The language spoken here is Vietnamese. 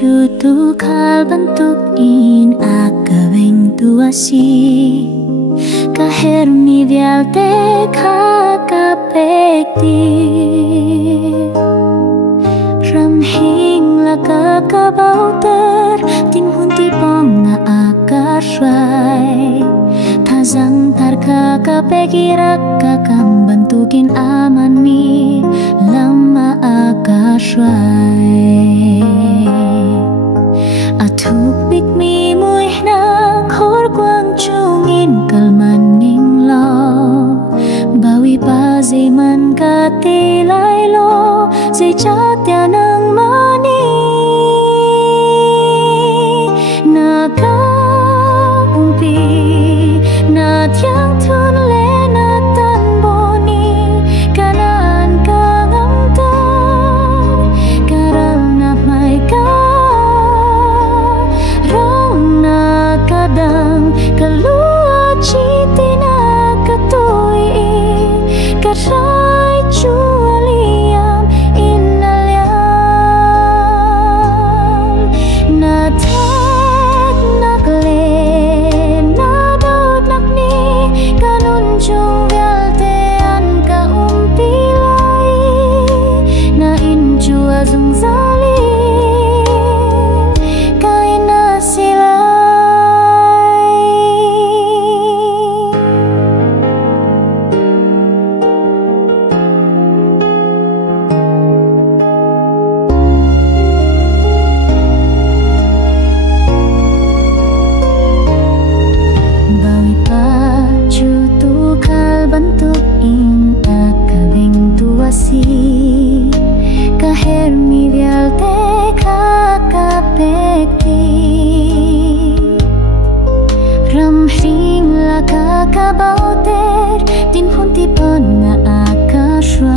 Cutu kal bentukin akaweng tuasi Kaher mi vialte kakapekti Ramhing la kakabauter Tin hunti ponga akarshai Tazang tar kakapekira kakam bentukin aman mi Lama akarshai Atuk bik mi mui nang hor quang chungin kalmaning lo Bawi pa zaman ka tilai lo Zay chatya nang mani Naka umpi na tiang thun le na tan boni Kanaan ka ngamta karal na may ka kadang kalua chiti na katui karai chualiam inalyam na tak nakle na daud nakni kanun chung vialte an ka umpilai na injua zungzali kaina sila Kaher mi vialte kakapekti Ramhring la kakabauter Tin hunti pon na akashwa